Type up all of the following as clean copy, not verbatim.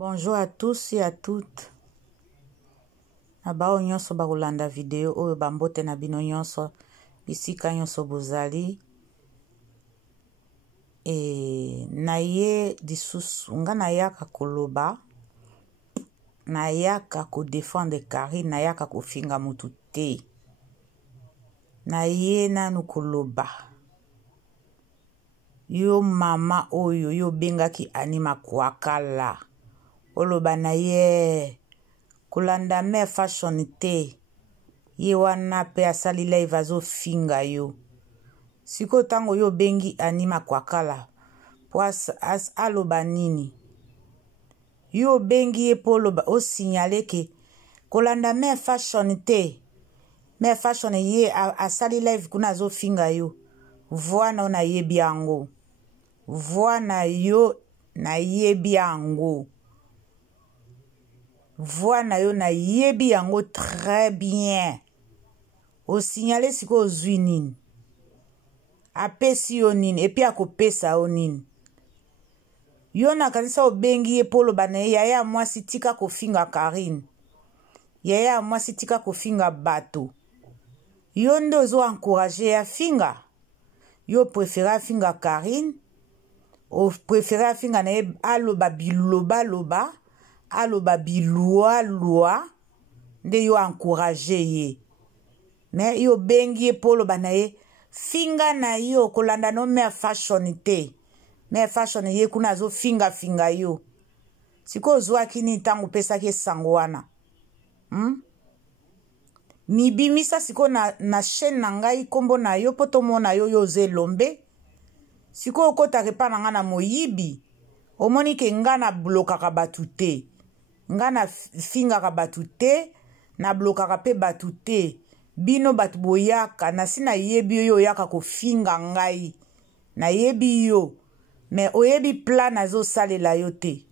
Bonjour à tous et à toutes. Nabao nyonso bakolanda video oyo bambote na bino nyonso bisika nyonso bozali. Naye disusu nga nayaka koloba, nayaka ko défendre Karine, nayaka kofinga mutu te. Naye nanu koloba. Yo mama oyo yo bengaki Anima Kwakala. Oloba na ye kolanda me fashion te. Ye wana pe asali live azo finga yo. Siko tango yo bengi Anima Kwakala. Po aloba nini. Yo bengi ye po loba o signale ke kolanda me fashion te. Me fashion ye asali live kuna azo finga yo. Voana na ye biango. Voana yo na ye biango. Voana yo na ye biango très bien. O signale siko ozwi nini. Apesi yo nini. Epi akopesa yo nini. Yo na kanisa obengi ye polo bane yaya mwasi tika kofinga Karine. Yaya mwasi tika kofinga bato. Yo ndo zo encourager ya finga. Yo prefera finga Karine. O prefera finga na ye aloba biloba loba. Aloba bilua lua. Nde yo encourager ye. Me yo bengi ye polo bana ye. Finga na yo kolanda no me fashion te. Me fashion ye kuna zo finga yo. Siko zwa kini tangu pesa ke sangwana. Mibimisa siko na chaîne na ngai kombo na yo poto mona yo yo zelombe. Siko okota kepa na nga na moyibi. Omoni ke nga na bloka ka batu te. Nga na finga ka batu te. Na bloka ka pe batu te. Bino batu boyaka. Na si na yebi yo yaka ko finga ngai. Na yebi yo. Me oyebi plan na zo sale la yo te.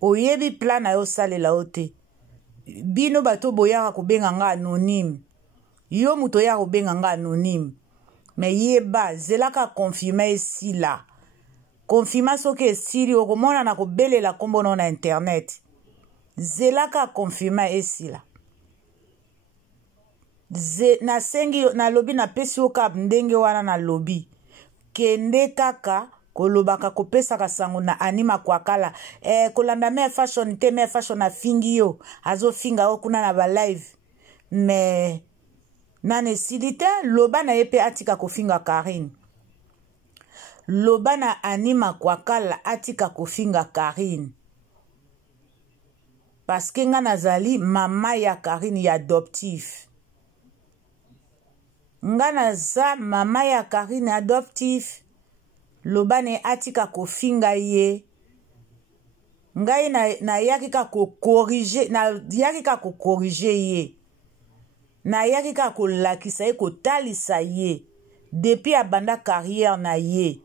Oyebi plan na yo sale la yo te. Bino bato boyaka ko benga nga anonyme. Yo muto yaka ko benga nga anonyme. Me yeba zelaka confirma esi la. Confirma soke esiri okomona na ko belela kombo na internet. Zelaka confirma esi la. Na sengi na lobi na pesi oka ndenge wana na lobi. Kende kaka kolobaka kopesa kasango na Anima Kwakala. Kolanda me fashion te me fashion na fingi yo. Azo finga o kuna na ba live. Me nane silite loba na yepe atika kofinga Karine. Loba na Anima Kwakala atika kofinga Karine. Paske nga nazali mama ya Karine ya adoptif. Nga naza mama ya Karine adoptif. Loba ne atika kofinga ye. Ngai na yakika ko corriger. Na yakika ko corriger ye. Na yakika ko lakisa ye ko talisa ye. Depuis abanda carrière na ye.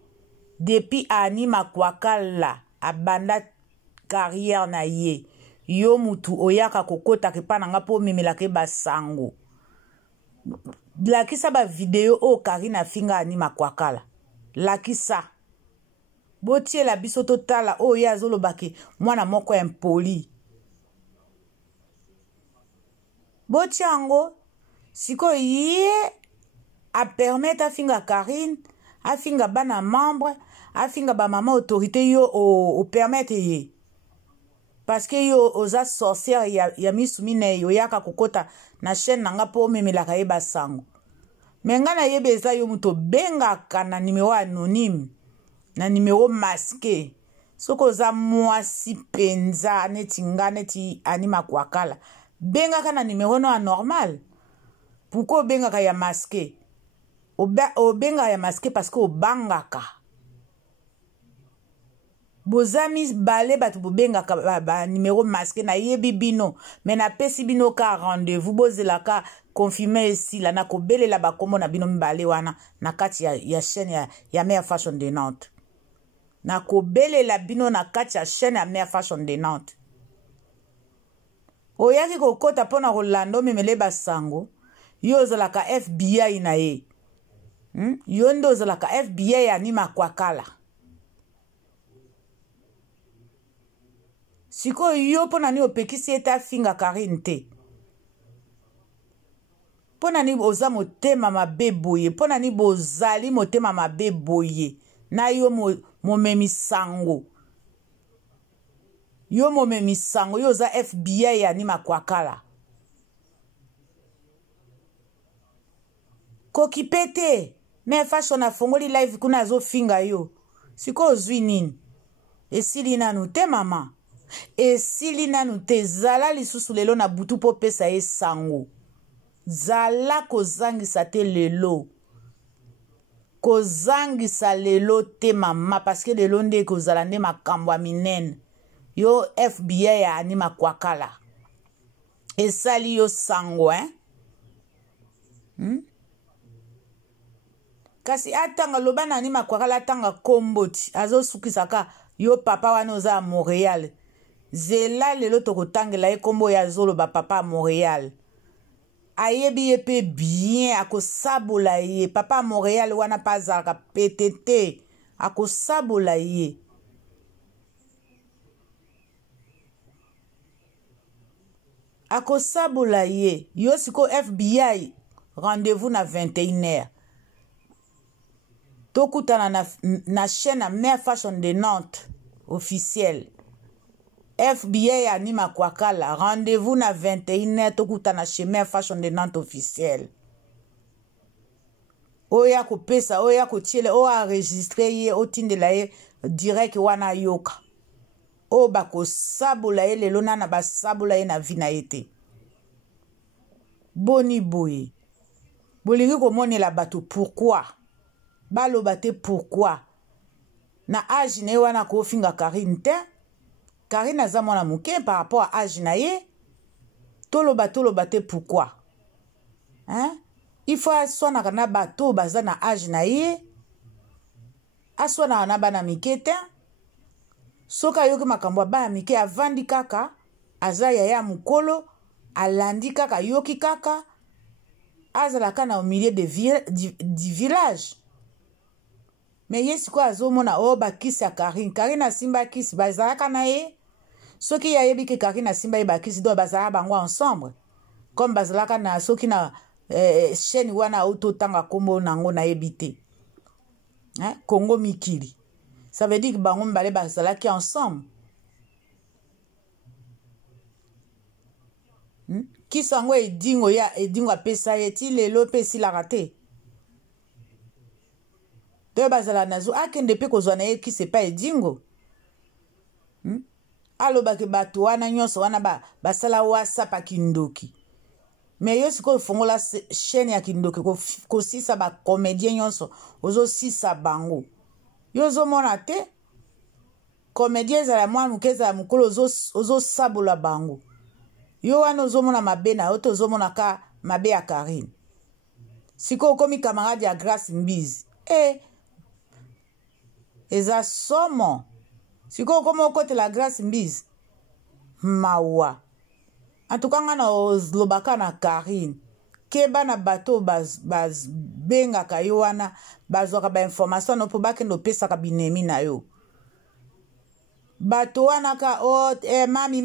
Depuis Anima Kwakala abanda carrière na ye. Yo mutu oyaka kokota kepa na nga po memela ke basango. Lakisa ba video o Karine afinga Anima Kwakala. Lakisa. Botie la biso totala o ya zolo bake mwana moko impoli. Botie ango siko ye a permettre afinga Karine, afinga bana membre, afinga ba mama autorité yo o permettre ye. Parce que yo oza sorcière ya misumine yo yaka kokota na chaîne nanga po memelaka ye basango. Menga na yebe eza yo muto bengaka na numéro anonyme. Na numéro masqué. Soko oza mwasi penza neti nga neti Anima Kwakala. Bengaka na numéro no anormal. Pourquoi obengaka ya masqué? Obenga ya masqué parce que obangaka. Bozami bale batu bobengaka ba numéro masqué na yebi bino. Mais na pesi bino ka rendez-vous. Bozelaka confirmer esi la na kobelela bakombo na bino mbale wana. Na kati ya chaîne ya Meilleure Fashion de Nantes. Na kobelela bino na kati ya chaîne ya Meilleure Fashion de Nantes. Oyaki kokota pona kolando memele basango. Yo ozalaka FBI na ye. Yo ndo ozalaka FBI ya Anima Kwakala. Siko yo pona ni opekisi eta finga Karine te. Pona ni oza motema mabe boye. Pona ni bozali motema mabe boye. Na yo momemi sango. Yo momemi sango. Yo oza FBI ya ni makwakala. Koki pete. Me fashion na fongoli live kuna zo finga yo. Siko ozwi nini. Esili nanu te mama. Esili nanu te zala lisusu lelo na butu po pesa ye sango. Zala kozangisa te lelo. Kozangisa lelo te mama. Paske lelo nde kozala nde makambo minene. Yo FBI ya anima kwakala. Esali yo sango Kasi atanga loba na anima kwakala atanga komboti. Azo sukisaka yo papa wana oza a Montréal. Zela lelo tokotangela ye kombo ya zolo ba papa a Montréal. Ayebi ye pe bien akosabola ye. Papa a Montréal wana pazaka PTT. Akosabola ye. Akosabola ye. Yo siko FBI. Rendez-vous na 21h. Tokutana na chaîne Mère Fashion de Nantes. Officiel. FBI anima kwakala. Rendez-vous na 21h. Tokutana chez Mère Fashion de Nantes officiel. Oya ko pesa. Oya ko tiele. Oya enregistre ye. Otindela ye. Direct wana yoka. O bako sabola ye. Lelo nana ba sabola ye na vina ete. Boni boye. Bolingi komone la bato. Pourquoi? Balo bate pourquoi? Na âge na ye wana ko finga Karine te. Karine aza mwana muke par rapport à âge na ye. Tolo bate pourquoi? Il faut aswana kana bato baza na âge na ye. Aswana kana bana mike te. Soka yoki makambo bana mike avandi kaka. Aza yaya mukolo. Alandi kaka yoki kaka. Azalaka na au milieu du village. Mais yesi kwa azomona ba kisi ya Karine. Karine asimba kisi bazalaka na ye. Soki ya yebi ke Karine asimba ye ba kisi do bazalaka bango ensemble. Comme bazalaka na soki na chaîne wana auto tanga kombo nango na yebite. Congo Mikili. Ça veut dire que bango mbale bazalaki ensemble. Kisango edingo apesa ye ti lelo pesi la raté. Te bazala nazo akende pe kozwa na ye kisi pa edingo. Aloba ke bato wana nyonso wana basala WhatsApp akindoki. Mais yo siko fongola chaîne ya kindoki ko sisa ba comédien nyonso ozo sisa bango. Yo zo mona te comédien za la mwa mukeza ya mukolo ozo sabola bango. Yo wana ozo mona mabe na oto ozo mona ka mabe ya Karine. Siko komi camarade ya Grace Mbizi. Eza somo. Siko komo kote la Grace Mbizi. Mawa. En tout cas, ngana ozlobaka na Karine. Keba na bato benga kayo wana. Bazwaka ba information no po bakendo pesa ka binemi na yo. Bato wana ka mami.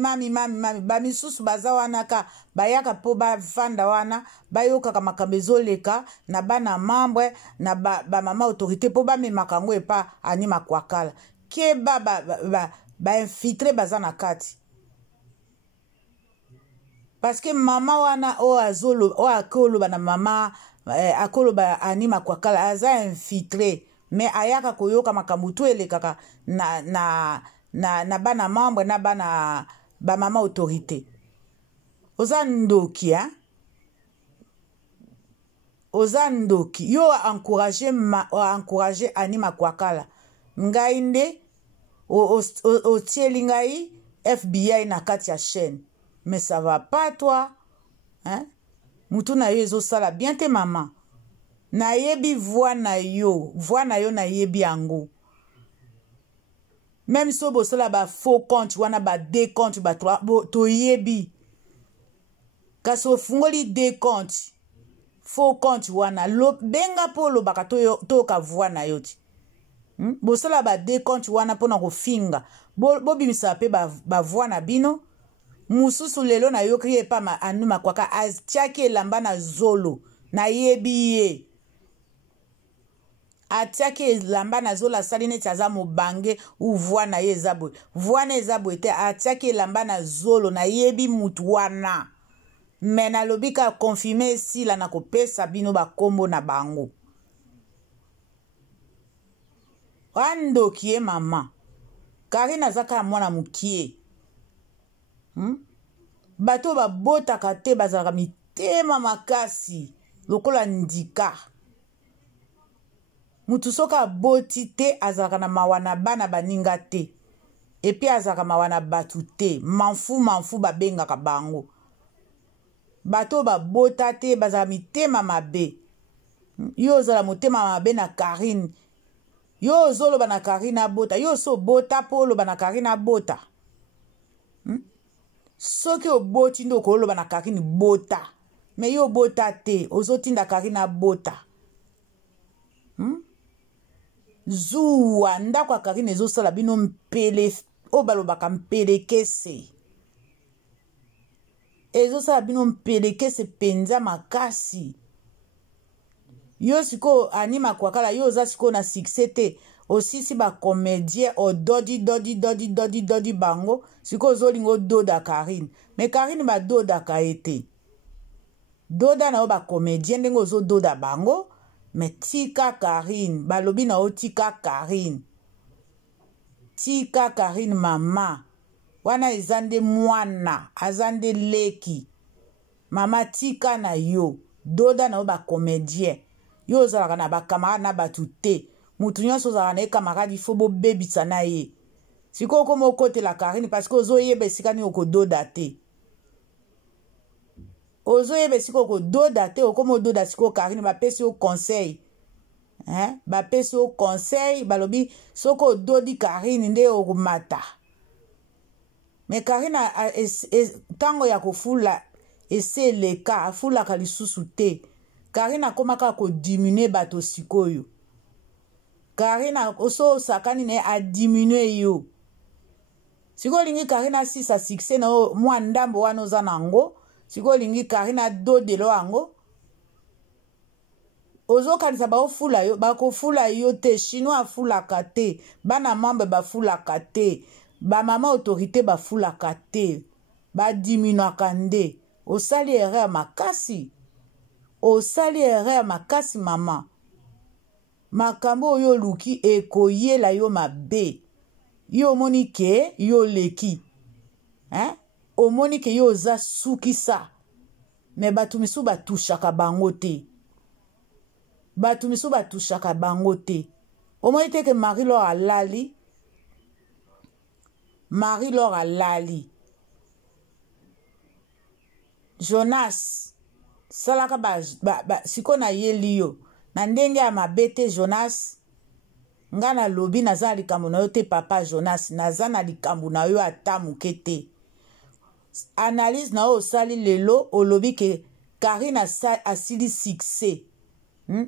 Ba misusu baza wana ka bayaka po ba vanda wana. Bayoka ka makambezo leka. Na bana mambre. Na ba mama autorité po ba memakango epa anima kwakala. Keba ba infiltré baza na kati. Parce que mama wana akolo ba na mama akolo ba anima kwakala aza infiltré. Mais ayaka koyoka makambutu elekaka na bana membre na bana ba mama autorité. Oza ndoki Oza ndoki. Yo encourager anima kwakala. Ngai nde otieli ngai FBI na kati ya chaîne. Mais ça va pas toi. Mutu na yo ezo sala bien te maman. Na yebi voix na yo na yebi ango. Même so bo sala ba faux compte wana ba deux compte ba trois to yebi. Kaso fungoli deux compte. Faux compte wana lo benga polo baka to ka voix na yo ti. Bosala ba décompte wana pona ko finga. Bobimisa pe ba voix na bino. Mususu lelo na yokri pa ma anuma kwaka atiaki elamba na zolo na yebi ye. Atiaki elamba na zolo asali neti aza mobange ou voix na ye ezabwe. Voix na ezabwe te atiaki elamba na zolo na yebi mutu wana. Mais na lobika confirmer esila na kopesa bino ba kombo na bango. Wandokie mama. Karine azaka mwana mukie. Bato babotaka te bazalaka mitema makasi lokola ndika. Mutu soka aboti te azalaka na mawana bana baninga te. Epi azalaka mawana batu te. Manfu babengaka bango. Bato babota te bazalaka mitema mabe. Yo ozala motema mabe na Karine. Yo ozoloba na Karine abota. Yo so bota po oloba na Karine abota. Soki oboti ndo koloba na Karine bota. Me yo bota te. Ozotinda Karine abota. Zuwa ndako ya Karine ezosala bino mpele. Obalobaka mpelekese. Ezosala bino mpelekese penza makasi. Yo siko anima kwa kala yo oza siko na succès te. Osisi ba comédien o dodi bango. Siko ozolingo doda Karine. Me Karine ba doda ka ete. Doda na o ba comédien ndengo ozo doda bango. Me tika Karine. Balobi na o tika Karine. Tika Karine mama. Wana ezande mwana. Azande leki. Mama tika na yo. Doda na o ba comédien. Yo ozalaka na ba camarade na batu te. Mutu nyonso ozalaka na ye camarade ifo bo bebisa na ye. Siko komo kote la Karine parce que ozo yebe sika ni okododa te. Ozo yebe siko okododa te okomo doda siko Karine ba pesi o conseil. Ba pesi o conseil balobi soko dodi Karine nde okumata. Me Karine tango ya kofula ese leka afula kalisusu te. Karine akomaka ko diminuer bato sikoyo. Karine oso sakani ne a diminuer yo. Siko lingi Karine asisa succès na mwa ndambo wana oza nango. Siko lingi Karine adodelo ango. Ozo kanisa ba ofula yo. Bako fula yo te. Chinois afulaka te. Bana mambe ba fulaka te. Ba mama autorité ba fulaka te. Ba diminuaka nde. Osali erreur makasi. Osali erreur makasi mama. Makambo oyo luki ekoyela yo mabe. Yo monike yo leki. Omonike yo oza sukisa. Me batu misu batushaka bango te. Batu misu batushaka bango te. Omonite ke Marie-Laure alali. Marie-Laure alali. Jonas salaka siko na yeli yo. Na ndenge ya mabete Jonas. Nga na lobi naza na likambo na yo te papa Jonas. Naza na likambo na yo ata muke te. Analyse na yo osali lelo. Olobi ke Karine asili succès.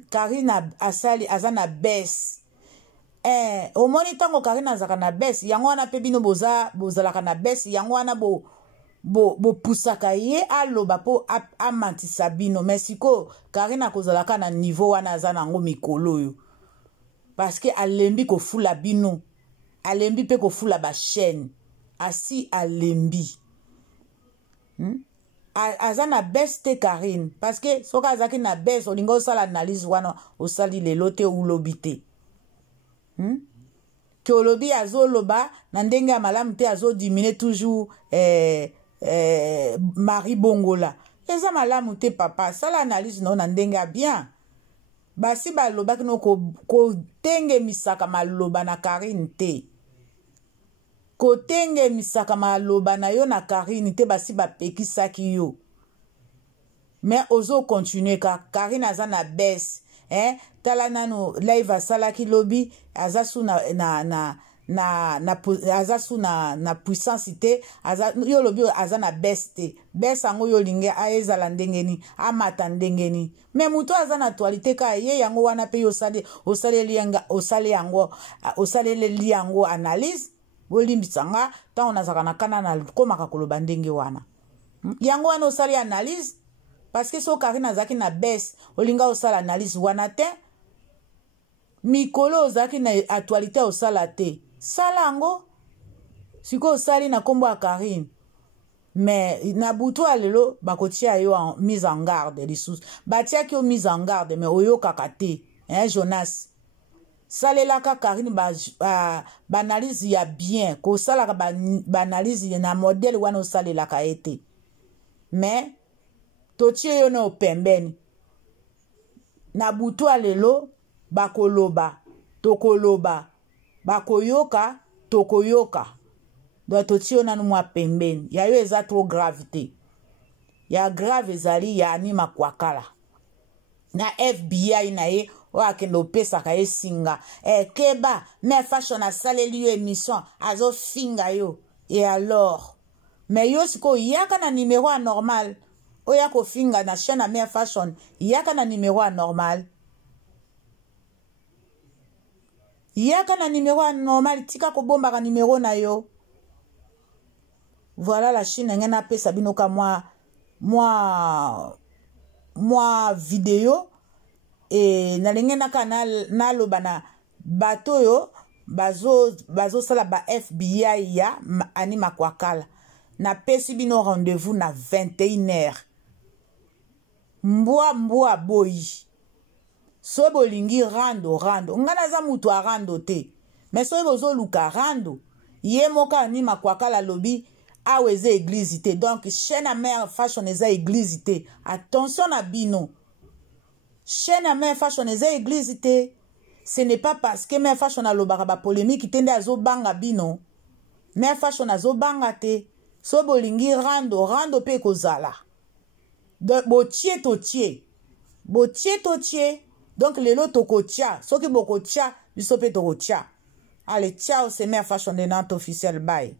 Karine asali aza na bes. Omoni tango Karine azaka na bes. Yango wana pe bino bozalaka na bes. Yango wana bo pusaka ye aloba po amantisa bino. Mesiko Karine akozalaka na niveau wana aza nango mikolo yo. Parce que alembi ko fula bino. Alembi pe ko fula ba chaîne. Asi alembi. Aza na beste Karine. Parce que soka azaki na best olingo osala analyse wana osali lelo te ulobi te. Ke olobi azoloba na ndenge ya malamu te azo dimine toujours Marie Bongola. Eza malamu te papa. Sala analyse na ndenge ya bien. Basi baloba kino ko tenge misaka maloba na Karine te. Ko tenge misaka maloba na yo na Karine te basi bapekisaki yo. Mais ozo continuer ka Karine aza na bes. Tala nano live asalaki lobi azasu na aza su na puissance te yo lobi aza na bese te bese yango yo linge ezala ndenge nini amata ndenge nini me mutu aza na actualité ka ye yango wana pe osaleli yango analyse bolimbisanga ntango nazalaka na kana na komaka koloba ndenge wana yango wana osali analyse parce que so Karine azalaki na bese olinga osala analyse wana te mikolo ozalaki na actualité osala te sala yango sikoyo osali na kombo ya Karine mais na butu ya lelo bakotia yo en mise en garde lisusu batiaki yo mise en garde mais oyokaka te Jonas salelaka Karine banalize ya bien kosalaka banalize na modele wana osalelaka ete mais totie yo na opembeni na butu ya lelo bakoloba tokoloba bakoyoka tokoyoka doit totie yo nanu mwa pembeni ya yo eza trop grave te ya grave ezali ya Annie Makwakala na FBI na ye oyo akende opesaka ye singa keba Mère Fashion asaleli yo émission azofinga yo et alors mais yo sikoyo yaka na numéro anormal oya kofinga na chaîne ya Mère Fashion yaka na numéro anormal yaka na numéro anormal tika kobombaka numéro na yo. Voilà la Chine ngena apesa bino ka moi vidéo et nalingi naka naloba na bato yo bazo sala ba FBI ya Annie Makwakala na pesi bino rendez-vous na 21h mbwa boyi so bolingi rando ngana za mutu a rando te mais so bozo luka rando ye moka Annie Makwakala lobi aweze église te donc chaîne à Mère Fashion eza église te attention na bino chaîne à Mère Fashion eza église te ce n'est pas parce que Mère Fashion a lobaka ba polémique tende azo banga bino Mère Fashion azo banga te so bolingi rando pe kozala donc botie totie donc lelo tokotia soki bokotia biso pe tokotia allez ciao c'est Mère Fashion de Nantes officiel bye.